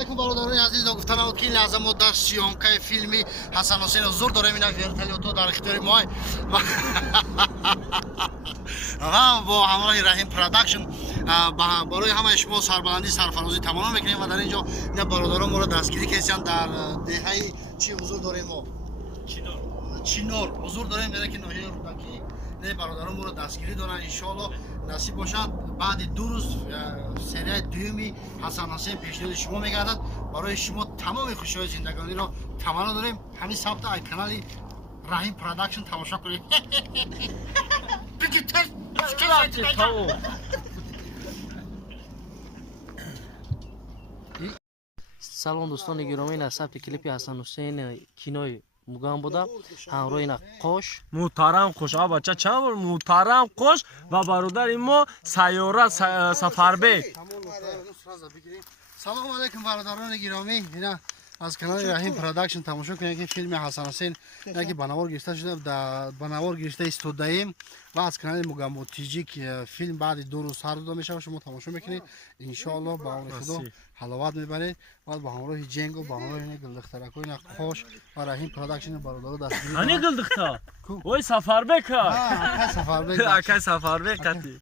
علیکم برادران عزیز. گفتم بود که این لحظه ما در سیانکای فیلمی حسن حسین حضور داریم. این ورتلیاتو در اختیار ما و با همراه رحیم پروداکشن برای همه شما سربلندی سرفرازی تمام میکنیم و در اینجا نه برادران ما را دستگیری کردن در دهه چی حضور داریم ما چینور حضور داریم در که ناحیه رودکی. نه برادران ما را دستگیری دارن. ان شاء الله نصیب باشد بعد 2 روز سری دومی حسن حسین پیشنهاد شما میگردد. برای شما تمام خوشی‌های زندگانی را تمنا داریم. همین ثبت ای کانال رحیم پروداکشن تماشا کنید. سلام دوستان گرامی، این ثبت کلیپ حسن حسین کینوی مگام بوده. همراه این قوش محترم خوش آقا بچه چند بار محترم خوش و برادر ما سیاره سفربک. سلام علیکم برادران گرامی. اینا از کانال رحیم پروداکشن تماشا کنید که فیلم حسن حسین که بنوار گرفته شده در بنوار گرفته استودیم و از کانال مگام تیجیک فیلم بعد 2 روز هر دو میشه شما تماشا میکنید. ان شاء الله با امر خدا حلاوت میبرید. بعد با همراه جنگ و با همراه گلدخترکو اینا خوش و رحیم پروداکشن برادر دست هنی گلدختا وای سفربک ها سفربک اکای سفربک